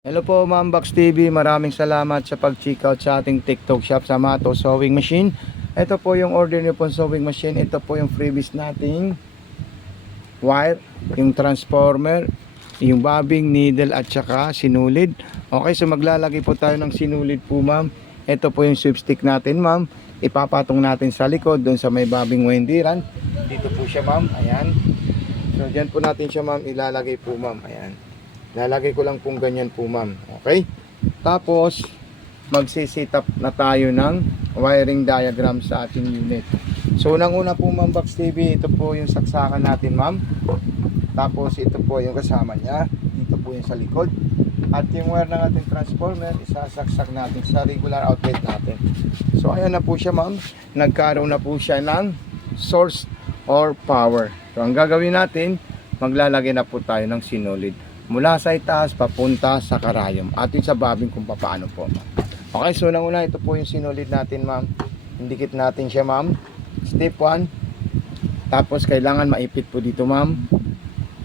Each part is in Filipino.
Hello po Ma'am Box TV, maraming salamat sa pag-check out sa ating TikTok shop sa Mato Sewing Machine. Ito po yung order niyo po sewing machine. Ito po yung freebies nating wire, yung transformer, yung bobbing, needle at saka sinulid. Okay, so maglalagay po tayo ng sinulid po ma'am. Ito po yung sweep stick natin ma'am. Ipapatong natin sa likod doon sa may bobbing wendiran. Dito po siya ma'am, ayan. So dyan po natin siya ma'am ilalagay po ma'am, ayan. Lalagay ko lang pong ganyan po ma'am. Okay. Tapos magsi-set up na tayo ng wiring diagram sa ating unit. So unang-una po ma'am Box TV, ito po yung saksakan natin ma'am. Tapos ito po yung kasama niya. Dito po yung sa likod. At yung wire ng ating transformer, isasaksak natin sa regular outlet natin. So ayan na po siya ma'am. Nagkaroon na po siya ng source or power. So ang gagawin natin, maglalagay na po tayo ng sinulid mula sa itaas papunta sa karayom at yung sa bobbing kung paano po ma'am. Okay, so una ito po yung sinulid natin ma'am. Indikit natin siya ma'am. Step 1. Tapos kailangan maipit po dito ma'am.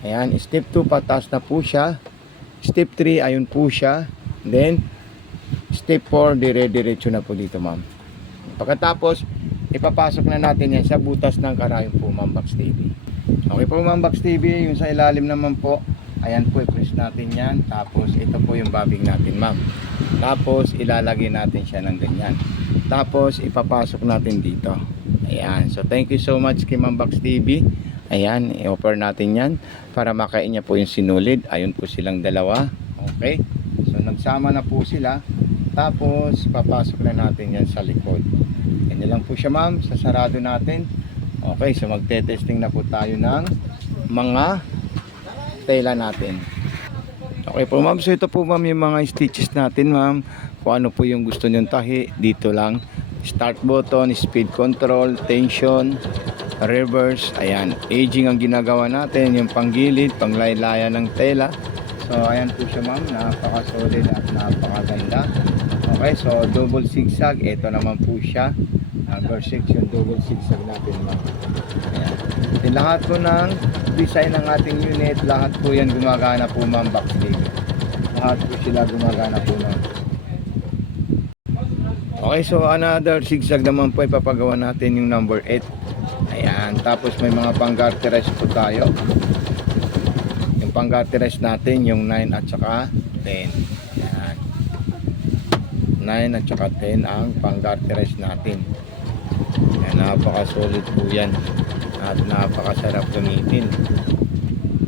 Ayan, step 2 pataas na po siya. Step 3 ayun po siya. Then step 4 dire-diretso na po dito ma'am. Pagkatapos ipapasok na natin yan sa butas ng karayom po ma'am Box TV. Okay po ma'am Box TV, yung sa ilalim naman po, ayan po, i-press natin yan. Tapos ito po yung bobbing natin ma'am. Tapos ilalagay natin siya ng ganyan. Tapos ipapasok natin dito. Ayan, so thank you so much kay ma'am Box TV. Ayan, i-offer natin yan para makain niya po yung sinulid. Ayun po silang dalawa. Okay, so nagsama na po sila. Tapos papasok na natin yan sa likod. Ganyan lang po siya ma'am, sasarado natin. Okay, so magte-testing na po tayo ng mga tela natin. Okay po ma'am, so ito po ma'am yung mga stitches natin ma'am. Kung ano po yung gusto nyong tahi, dito lang. Start button, speed control, tension, reverse, ayan. Aging ang ginagawa natin, yung panggilid, panglaylaya ng tela. So ayan po siya ma'am, napaka-solid at napakaganda. Okay, so double zigzag, ito naman po siya. Number 6 yung double zigzag natin ma'am. Ayan. Lahat po ng design ng ating unit, lahat po yan gumagana po ma'am Box TV. Lahat po sila gumagana po ma'am. Okay, so another zigzag naman po ipapagawa natin yung number 8. Ayan, tapos may mga pang-garterize po tayo. Yung pang-garterize natin yung 9 at saka 10. Ayan. 9 at saka 10 ang pang-garterize natin. Ayan, napaka-solid po yan. At napakasarap gamitin.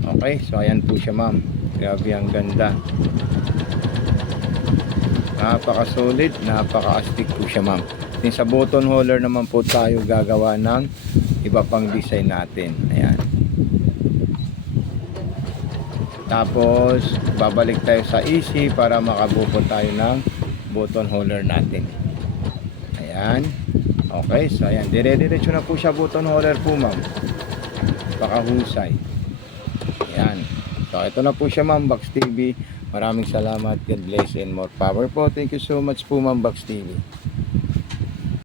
Okay, so ayan po siya ma'am. Grabe ang ganda. Napaka-solid, napaka-astig po siya ma'am. Then sa button holder naman po tayo gagawa ng iba pang design natin. Ayan. Tapos babalik tayo sa easy para makabuo tayo ng button holder natin. Ayan. Okay, so ayan, dire-diretso na po siya button holder po ma'am. Pakahusay. Ayan. So ito na po siya ma'am Box TV. Maraming salamat. God bless and more power po. Thank you so much po ma'am Box TV.